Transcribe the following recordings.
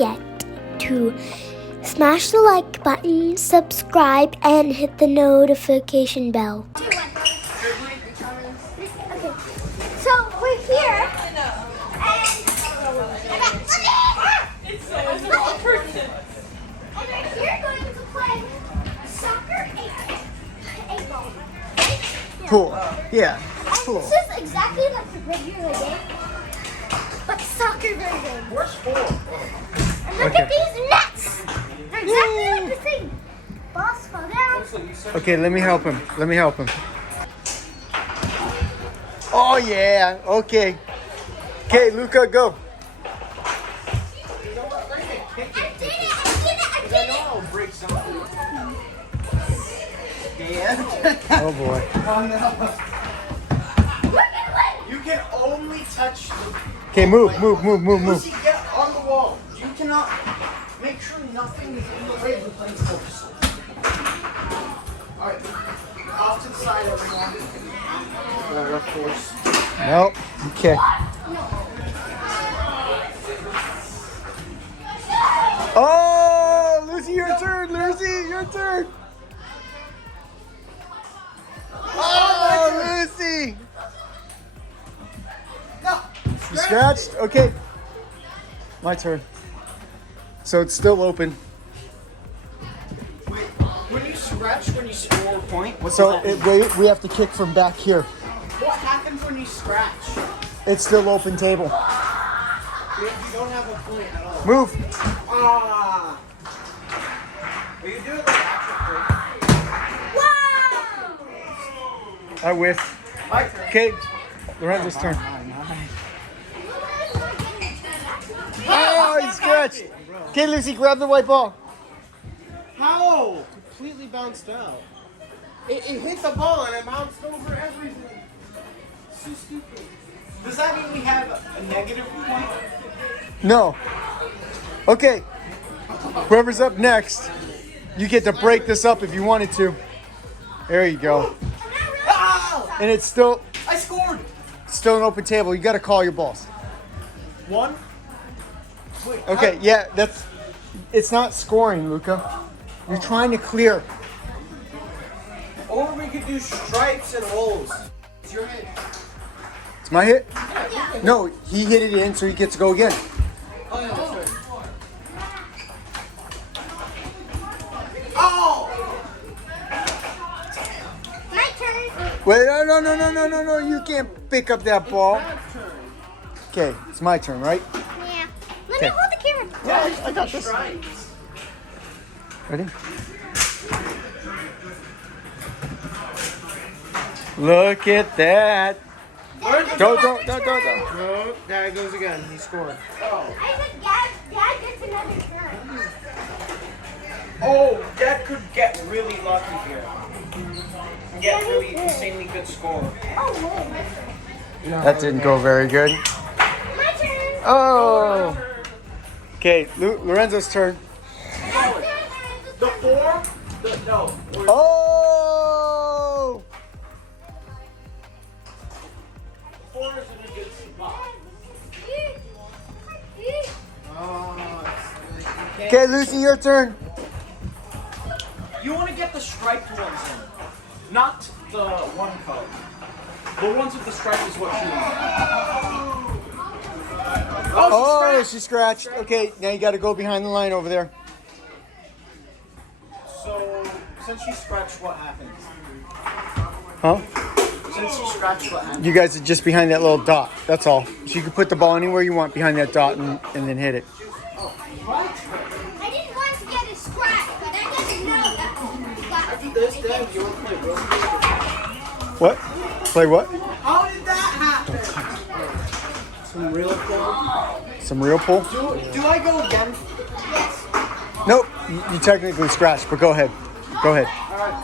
forget to smash the like button, subscribe, and hit the notification bell. Okay, so we're here. And we're here going to play soccer 8-ball. Cool. Yeah. Cool. This is exactly like the regular game, but soccer version. Where's 4? And look at these nets. They're exactly like the thing. Boss, fall down. Okay, let me help him. Oh yeah. Okay. Okay, Luca, go. I did it. I'll break something. Oh boy. Oh no. You can only touch the... Okay, move. Lucy, get on the wall. You cannot... Make sure nothing is in the way of the playing post. Alright. Off to the side, everyone. Of course. Nope. Okay. Oh, Lucy, your turn. Oh, Lucy. You scratched? Okay. My turn. So it's still open. Wait, when you scratch, when you score a point, We have to kick from back here. what happens when you scratch? It's still open table. You don't have a point at all. Move. Ah! Are you doing like actual point? I whiff. My turn. Okay. Lorenzo's turn. Oh, he scratched. Okay, Lucy, grab the white ball. How? Completely bounced out. It hit the ball and it bounced over everything. So stupid. Does that mean we have a negative point? No. Okay. Whoever's up next, you get to break this up if you wanted to. There you go. Ow! And it's still I scored! an open table. You got to call your balls. 1? Wait, Okay, yeah, it's not scoring, Luca. You're trying to clear. Or we could do stripes and holes. It's your hit. It's my hit? No, he hit it in, so he gets to go again. Oh, yeah, that's right. Oh! My turn. Wait, no, you can't pick up that ball. Okay, it's my turn, right? Yeah. Let me hold the camera. Yeah, I got this. Stripes. Ready? Look at that. Don't. No, there goes again. He scored. Oh. I said Dad gets another turn. Oh, Dad could get really lucky here. Get really insanely good score. Oh, no. That didn't go very good. My turn. Oh. Okay, Lorenzo's turn. The 4? No. Oh. 4 is in a good spot. Oh, Okay, Lucy, your turn. you want to get the striped ones in, not the one color. The ones with the stripe is what you want. Oh, she scratched. Okay, now you got to go behind the line over there. So, since you scratched, what happens? Huh? Since you scratched, what happens? You guys are just behind that little dot. That's all. So you can put the ball anywhere you want behind that dot and then hit it. I didn't want to get a scratch, but I didn't know that. After this, Dad, you want to play real quick? What? Play what? How did that happen? Some real pull. Some real pull? Do I go again? Nope. You technically scratched, but go ahead. Go ahead. Alright.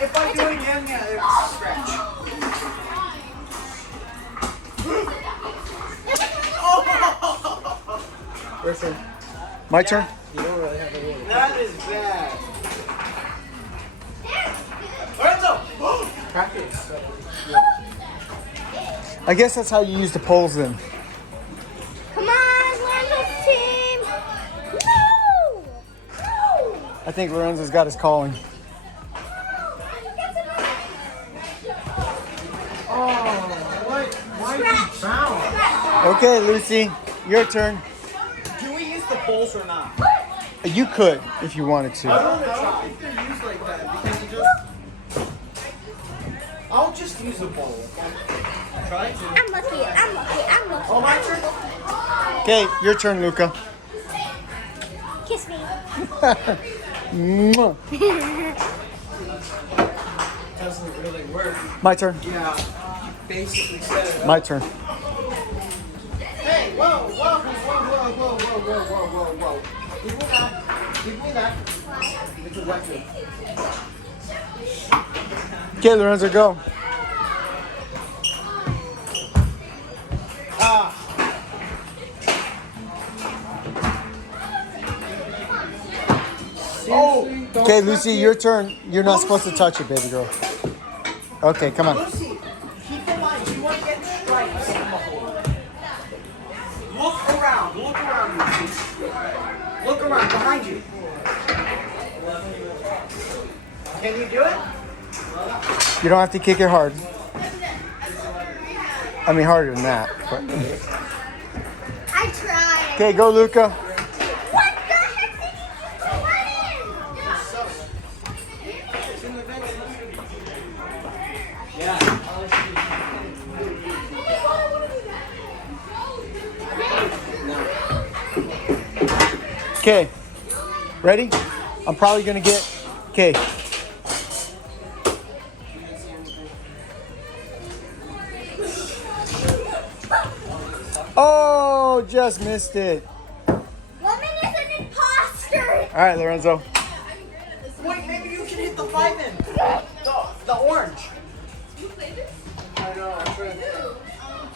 If I do it again, yeah, it's a scratch. Listen. My turn? You don't really have a rule. That is bad. Lorenzo! Practice. I guess that's how you use the poles then. Come on, Lorenzo's team. I think Lorenzo's got his calling. Why did you bounce? Okay, Lucy, your turn. Can we use the poles or not? You could if you wanted to. I don't think they're used like that because you just. I'll just use a bowl. Try to. I'm lucky. Oh, my turn? Okay, your turn, Luca. Kiss me. Mwah. Doesn't really work. My turn. Yeah. Basically set it up. My turn. Hey, whoa. Give me that. It's a record. Okay, Lorenzo, go. Oh! Okay, Lucy, your turn. You're not supposed to touch it, baby girl. Okay, come on. Lucy, keep in mind, you want to get stripes in the hole. Look around, Lucy. Look around, behind you. Can you do it? You don't have to kick it hard. I mean, harder than that. But. I tried. Okay, go, Luca. What the heck did you It's in the vent. Yeah. Okay, ready? I'm probably gonna get. Okay. Oh, just missed it. Woman is an imposter. All right, Lorenzo. Wait, maybe you can hit the 5 in. The orange. You played this? I know, I'm trying to.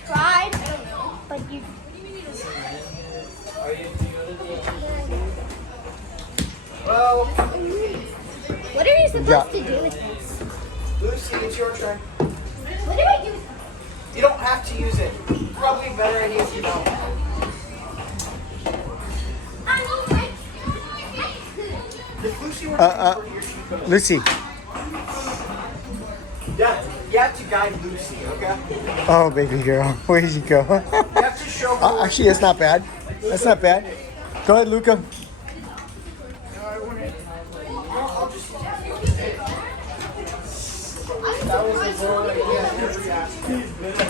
Tried. I don't know. But you. Well, What are you supposed to do with this? Lucy, it's your turn. What do I do with this? You don't have to use it. Probably a better idea if you don't. I don't like. If Lucy were to here, she could. Lucy. Yeah, you have to guide Lucy, okay? Oh, baby girl, where did you go? You have to show her. Actually, that's not bad. That's not bad. Go ahead, Luca. That was a little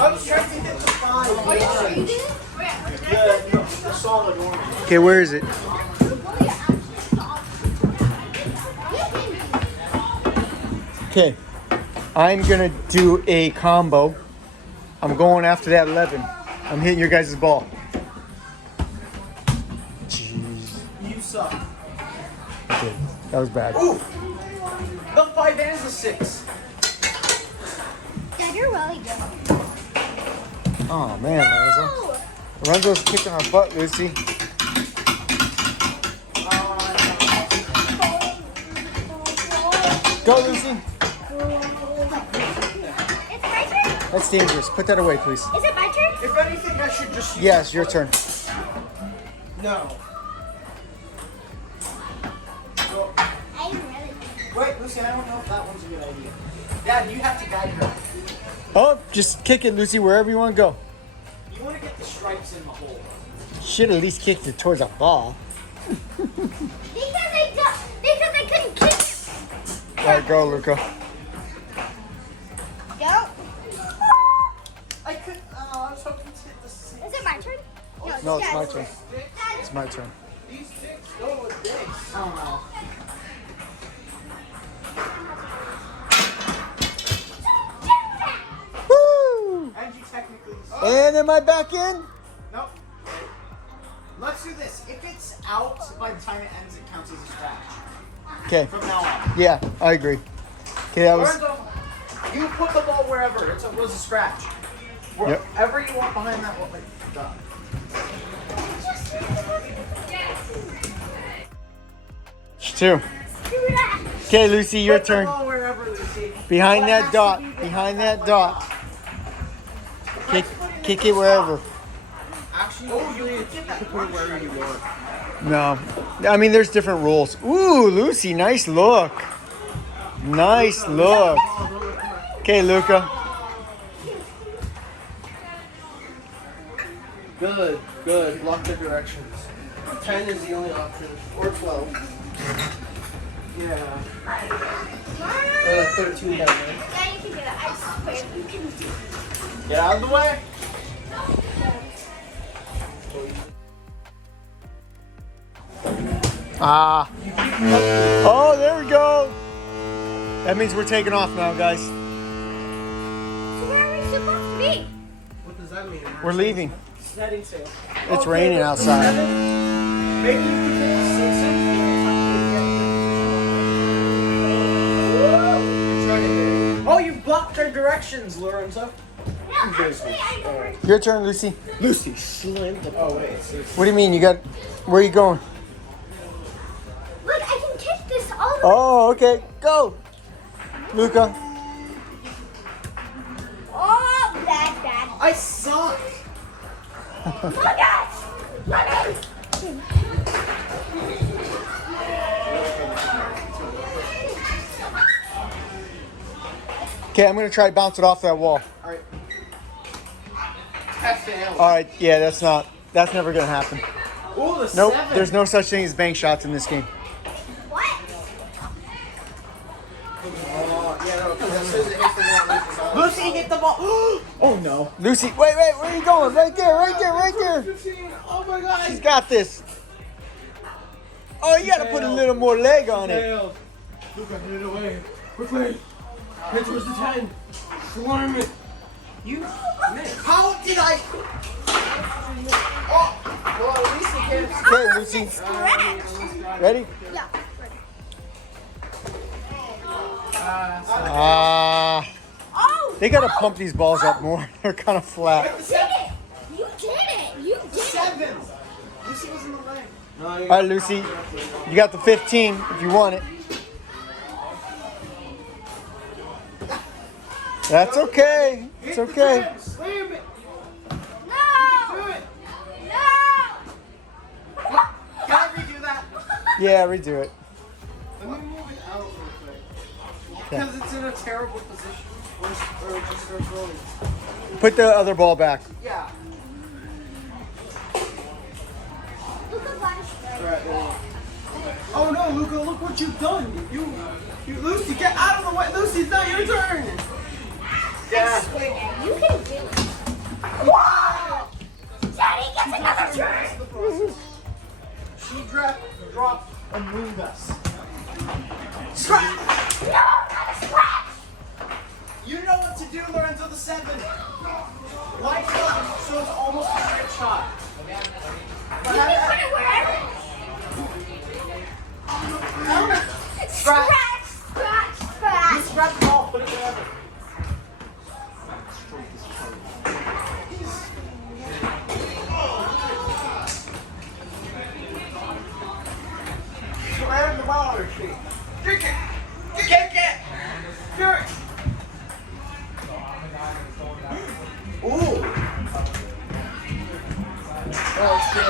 I was trying to hit the 5. Are you sure you did? The solid orange. Okay, where is it? Okay, I'm gonna do a combo. I'm going after that 11. I'm hitting your guys' ball. Jeez. You suck. Okay, that was bad. Ooh! The 5 and the 6. Dad, you're really good. Oh man, Lorenzo. Lorenzo's kicking our butt, Lucy. Go, Lucy. It's my turn? That's dangerous. Put that away, please. Is it my turn? If anything, I should just use Yes, your turn. No. So, I'm really wait, Lucy, I don't know if that one's a good idea. Dad, you have to guide her. Oh, just kick it, Lucy, wherever you want to go. You want to get the stripes in the hole. Should at least kick it towards a ball. Because I couldn't kick. All right, go, Luca. Go. I could. I was hoping to hit the 6. Is it my turn? No, it's my Dad's turn. It's my turn. These sticks go with this. I don't know. Woo! And you technically. And am I back in? Nope. Let's do this. If it's out by the time it ends, it counts as a scratch. Okay. From now on. Yeah, I agree. Okay, that was. Lorenzo, you put the ball wherever. It was a scratch. Wherever you want behind that one. Done. Two. Okay, Lucy, your Put the turn. ball wherever, Lucy. Behind But it that has dot. to be Behind that dot. Kick it wherever. Actually, oh, you can put it wherever you want. No. I mean, there's different rules. Ooh, Lucy, nice look. Nice look. Okay, Luca. Good, good. Lock the directions. 10 is the only option. Or 12. Yeah. 13 down there. Yeah, you can do it. I swear you can do it. Get out of the way. Ah. Oh, there we go. That means we're taking off now, guys. So where are we supposed to be? What does that mean? We're leaving. Setting sail. It's raining outside. Maybe you could take the 6. Oh, you blocked our directions, Lorenzo. No, actually, I know where to Your turn, Lucy. Lucy, slammed the. Oh, wait. What do you mean? You got? Where are you going? Look, I can kick this all the way. Oh, okay. Go, Luca. Oh, bad. I suck. Look at Look at Okay, I'm gonna try to bounce it off that wall. All right. Pass the L. All right. Yeah, that's never gonna happen. Ooh, the Nope. 7. There's no such thing as bank shots in this game. What? Oh, yeah, no, because as soon as it hits the wall, Lucy hit the ball. Oh, no. Lucy, wait, where are you going? Right there. Oh, my God. She's got this. Oh, you gotta put a little more leg on it. Failed. Luca, hit it away. Quickly. Hit towards the 10. Swarm it. You missed. How did I? Oh, well, at least it gets. Okay, Lucy. Ready? Yeah. Ah. Oh, They gotta pump these balls up more. They're kind of flat. You did it. You did it. 7. Lucy was in the way. No, All right, Lucy. You got the 15 if you want it. That's okay. It's okay. Slam it. No. Do it. No. Can I redo that? Yeah, redo it. Let me move it out real quick. Because it's in a terrible position. Or just start rolling. Put the other ball back. Yeah. Look at that. Alright, there you go. Oh no, Luca, look what you've done. You Lucy, get out of the way. Lucy, it's not your turn. Yeah. You can do it. Whoa! Daddy gets another turn. She dropped and moved us. Scratch. No, not a scratch. You know what to do, Lorenzo, the 7. Light it up so it's almost a straight shot. You can put it wherever. Scratch. Scratch. You scratch the ball, put it wherever. Slam the ball on her feet. Kick it. Kick it. Do it. Ooh. Oh, shit.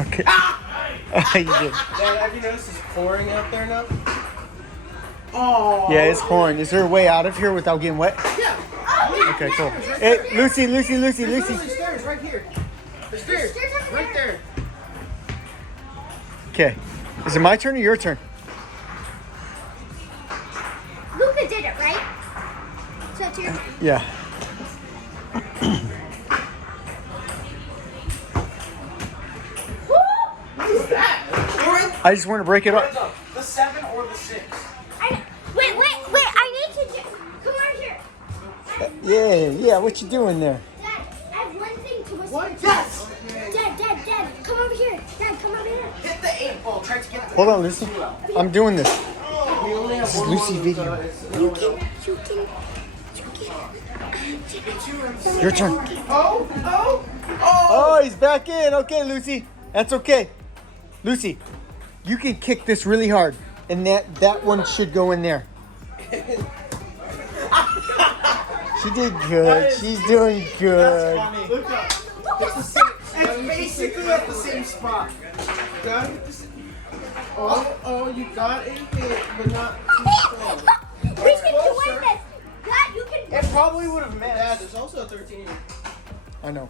Okay. You did. Dad, have you noticed it's pouring out there now? Oh. Yeah, it's pouring. Is there a way out of here without getting wet? Yeah. Okay, cool. Hey, Lucy. There's literally stairs right here. There's stairs. Right there. Okay. Is it my turn or your turn? Luca did it, right? So it's your turn. Yeah. What is that? I just want to break it up. The 7 or the 6? Wait. I need to do. Come over here. Yeah. What you doing there? Dad, I have one thing to whisper. What? Yes. Dad, come over here. Dad, come over here. Hit the 8 ball. Try to get the. Hold on, Lucy. I'm doing this. We only have This is one Lucy more, video. You can. Your turn. Oh. Oh, he's back in. Okay, Lucy. That's okay. Lucy, you can kick this really hard, and that one should go in there. She did good. She's doing good. Luca, it's the 6. It's basically at the same spot. Got it? Oh, you got it, but not too strong. We can do this. God, you can do It probably would have missed. Yeah, there's also a 13. I know.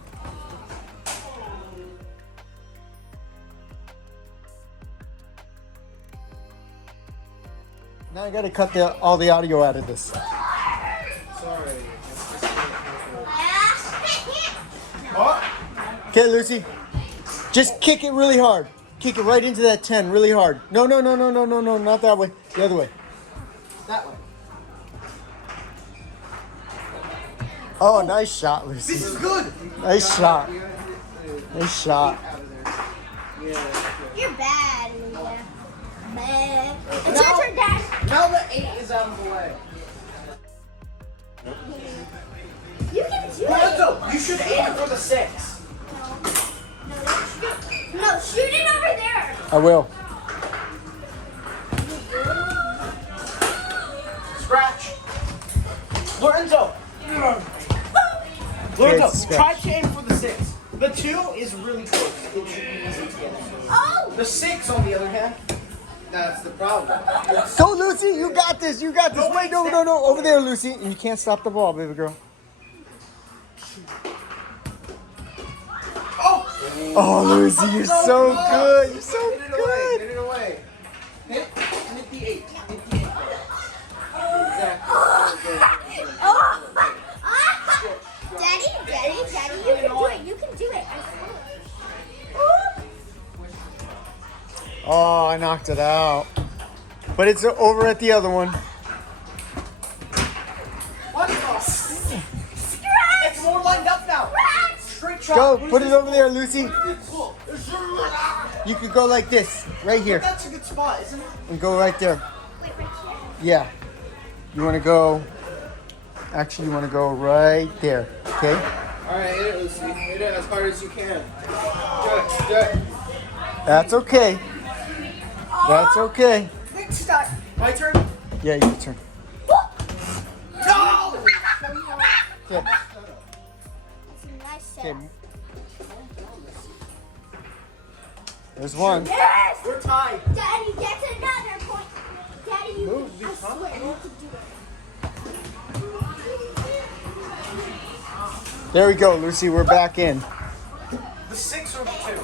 Now I gotta cut all the audio out of this. Sorry. What? Okay, Lucy. Just kick it really hard. Kick it right into that 10 really hard. No, not that way. The other way. That way. Oh, nice shot, Lucy. This is good. Nice shot. Nice shot. You're bad, Leah. Bad. It's your turn, Dad. Now the 8 is out of the way. You can do it. Lorenzo, you should aim for the 6. No, shoot it over there. I will. Scratch. Lorenzo. Okay, Lorenzo, scratch. try to aim for the 6. The 2 is really close. It should be easy to get. Oh! The 6, on the other hand, that's the problem. Go, Lucy. You got this. You got this. Wait, no. Over there, Lucy. And you can't stop the ball, baby girl. Oh, Lucy, you're so good. You're so Hit it away. good. Hit it away. Hit the 8. Hit the 8. Exactly. Oh! Daddy, you can do it. You can do it. I swear. Oh, I knocked it out. But it's over at the other one. What the? Scratch! It's more lined up now. Scratch! Straight shot. Go, put it over there, Lucy. You could go like this, right here. That's a good spot, isn't it? And go right there. Wait, right here? Yeah. You want to go, actually you want to go right there, okay? Alright, hit it, Lucy. Hit it as hard as you can. Do it. That's okay. That's okay. Good start. My turn? Yeah, your turn. No! Okay. It's a nice Okay. setup. There's one. Yes! We're tied. Daddy gets another point. Daddy, Move, I swear you can do it. There we go, Lucy. We're back in. The 6 or the 2?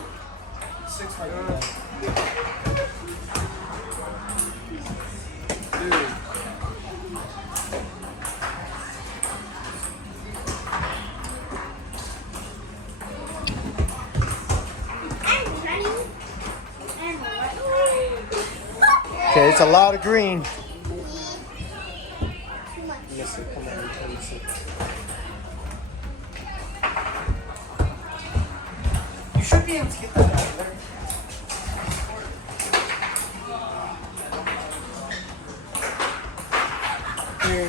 6 right now. Dude. I'm running. Okay, it's a lot of green. Yes, come on, 26. You should be able to get that out of there.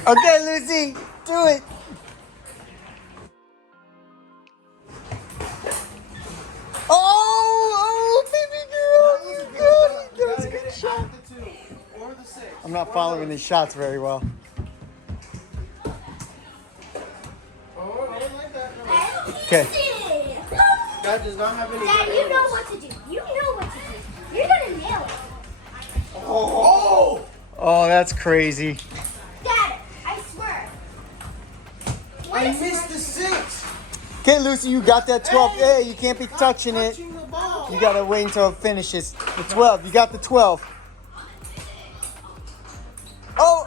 Okay, Lucy, do it. Oh, baby girl, you good. That was a good shot. The 2 or the 6. I'm not following these shots very well. Oh, I don't like that. No. Okay. That does not have any. Dad, you know what to do. You know what to do. You're gonna nail it. Oh! Oh, that's crazy. Dad, I swear. I missed the 6. Okay, Lucy, you got that 12. Hey, you can't be touching it. Touching the ball. You gotta wait until it finishes. The 12. You got the 12. Oh.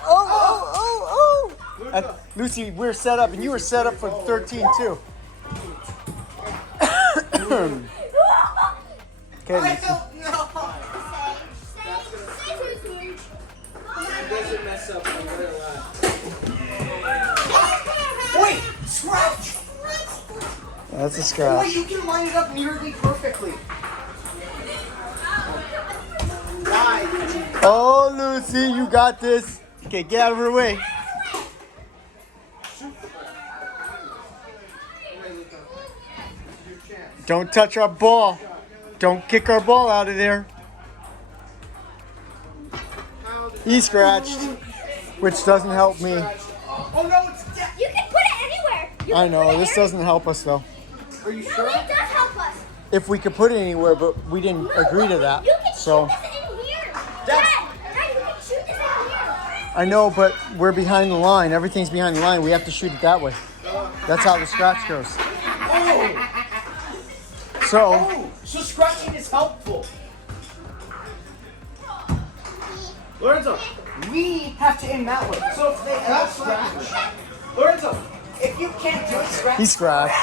Lucy, we're set up, and you were set up for 13 too. Okay, I Lucy. don't know. It doesn't mess up. I'm very loud. Wait, scratch. That's a Wait, scratch. you can line it up nearly perfectly. Why? Oh, Lucy, you got this. Okay, get out of her way. Don't touch our ball. Don't kick our ball out of there. He scratched, which doesn't help me. Oh no, it's dead. You can put it anywhere. You I can know, put it this anywhere. doesn't help us though. Are you No, sure? it does help us. if we could put it anywhere, but we didn't agree to that. You can So shoot this in here. Dad, you can shoot this in here. I know, but we're behind the line. Everything's behind the line. We have to shoot it that way. That's how the scratch goes. So So scratching is helpful. Lorenzo, we have to aim that way. So if they have scratch, Lorenzo, if you can't do it, scratch. he scratched.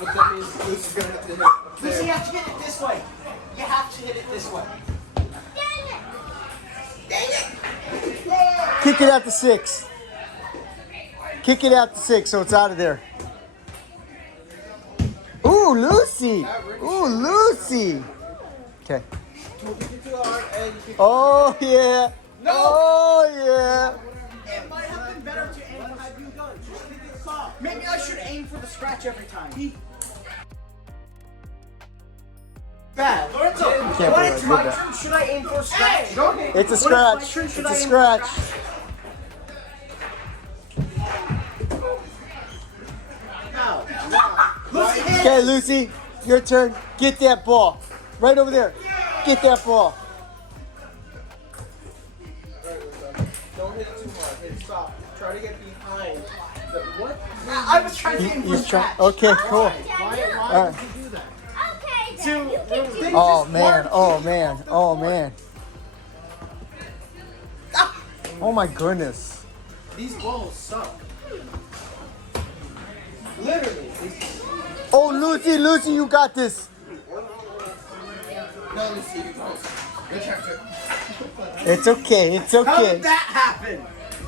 But that means Lucy's gonna have to hit it. Lucy, you have to hit it this way. You have to hit it this way. Kick it out to 6. Kick it out to 6 so it's out of there. Ooh, Lucy. Ooh, Lucy. Okay. Oh, yeah. No. Oh, yeah. It might have been better to aim had you done. Just hit it soft. Maybe I should aim for the scratch every time. Bad. Lorenzo, can't when believe it's I my did that. turn, should I aim for scratch? It's a When it's my scratch. turn, It's should a I aim for scratch. No. Lucy, hit Okay, it. Lucy, your turn. Get that ball. Right over there. Get that ball. Don't hit it too hard. Hit it soft. Try to get behind. What? I was trying to aim for scratch. Okay, cool. Why All right. did you do that? Okay, Dad, you can do Oh, man. Oh, man. Oh, man. Oh, my goodness. These balls suck. Literally. Oh, Lucy, Lucy, you got this. No, Lucy, you don't. Good try to. It's okay. It's How okay. did that happen?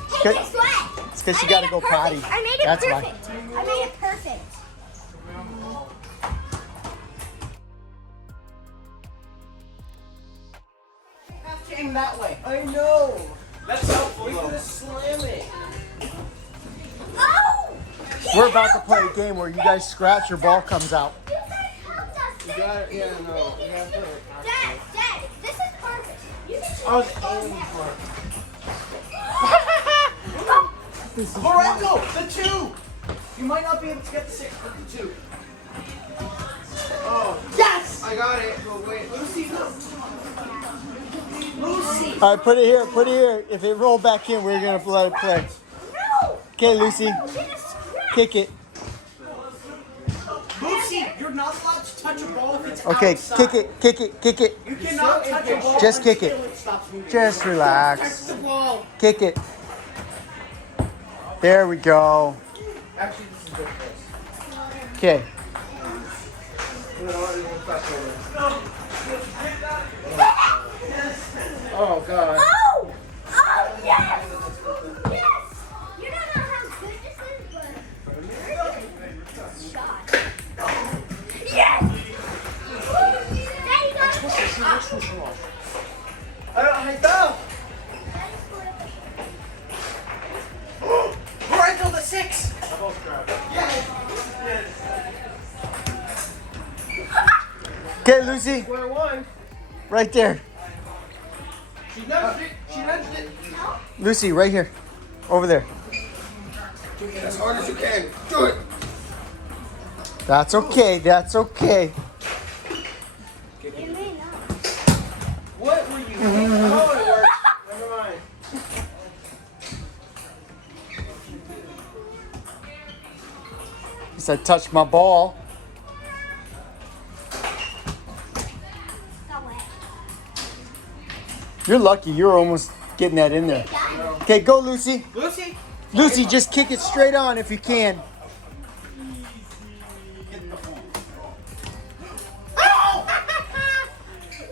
Hey, guess what? It's because I you made got to it go perfect. potty. I made it That's perfect. why. I made it perfect. Have to aim that way. I know. That's helpful. We could have slammed it. Oh! We're about to play a game where you guys scratch, your ball comes out. You guys helped us. You got it. Yeah, no. We have to. Dad, this is perfect. You can shoot I was this ball aiming now. for it. Lorenzo, the 2. You might not be able to get the 6, but the 2. Oh, yes! I got it. But wait, Lucy, no. Lucy. All right, put it here. Put it here. If it roll back in, we're going to let it play. No! Okay, Lucy. No, get a scratch. Kick it. Lucy, you're not allowed to touch a ball if it's Okay, outside. kick it. Kick it. Kick it. You cannot touch a ball Just kick until it. stops moving. Just Touch relax. the ball. Kick it. There we go. Actually, this is good for us. Okay. Oh, God. Oh! Oh, yes! Yes! You don't know how good this is, but you're good. Shot. Yes! There you go. I fell. We're until the 6. Okay, Lucy. Square one. Right there. She nudged it. She nudged it. Lucy, right here. Over there. As hard as you can. Do it. That's okay. That's okay. You may not. What were you thinking? Oh, it worked. Never mind. He said, touch my ball. Got wet. You're lucky. You're almost getting that in there. Okay, go, Lucy. Lucy. Lucy, just kick it straight on if you can.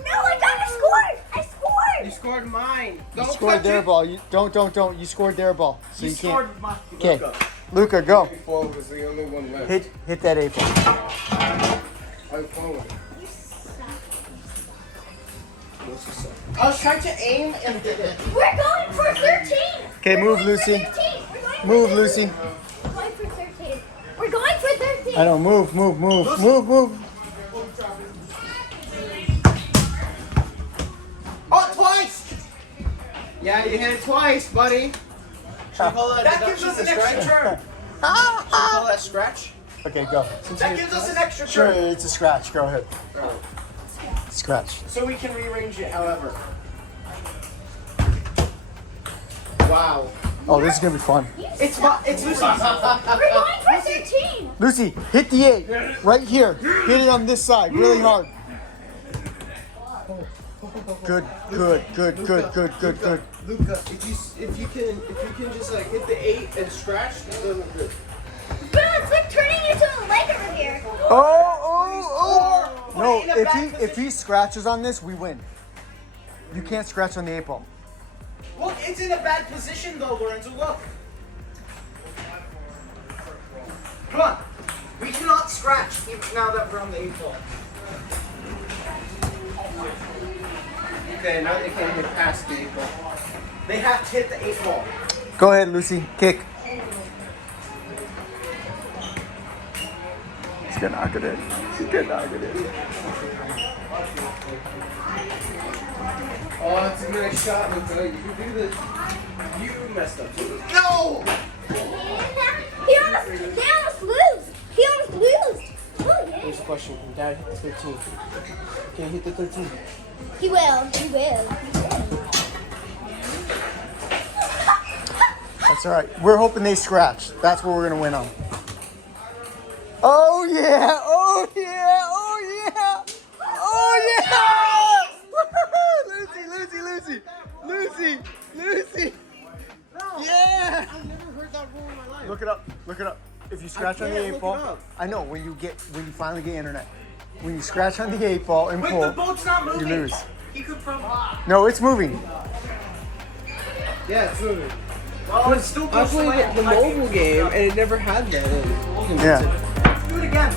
No, I scored! I scored! You scored mine. You Don't scored touch their it. ball. You don't. You scored their ball. So You you can't. scored mine. Okay. Luca, go. Ball was the only one left. Hit that A ball. I'm following. I was trying to aim and did it. We're going for 13! Okay, move, Lucy. Move, Lucy. We're going for 13. We're going for 13. I don't move. Move. Oh, twice! Yeah, you hit it twice, buddy. That gives us an extra turn. Should we call that stretch? Okay, go. That gives us an extra Sure, turn. it's a scratch. Go ahead. Scratch. So we can rearrange it however. Wow. Oh, this is gonna be fun. It's Lucy's. We're going for 13. Lucy, hit the 8 right here. Hit it on this side, really hard. Good. Luca, if you can just like hit the 8 and scratch, it doesn't hurt. Bro, it's like turning into a leg over here. Oh! No, Put it in a bad if he scratches on this, we win. You can't scratch on the 8 ball. Look, it's in a bad position though, Lorenzo. Look. Come on. We cannot scratch now that we're on the 8 ball. Okay, now they can't hit past the 8 ball. They have to hit the 8 ball. Go ahead, Lucy. Kick. He's gonna knock it in. He's gonna knock it in. Oh, it's a nice shot, Luca. You can do this. You messed up too. No! He almost lose. Oh, yeah. Here's the question. Can Dad hit the 13? Can you hit the 13? He will. That's all right. We're hoping they scratch. That's what we're gonna win on. Oh yeah! Oh yeah! Oh yeah! Oh yeah! Lucy! Yeah! I've never heard that rule in my life. Look it up. If you scratch on the can't 8 look ball, it up. I know when you finally get internet. When you scratch on the 8 ball and But pull, the boat's not moving. you lose. He could probably. No, it's moving. Yeah, it's moving. Well, it's still I played the mobile game and it never had that. Yeah. Do it again.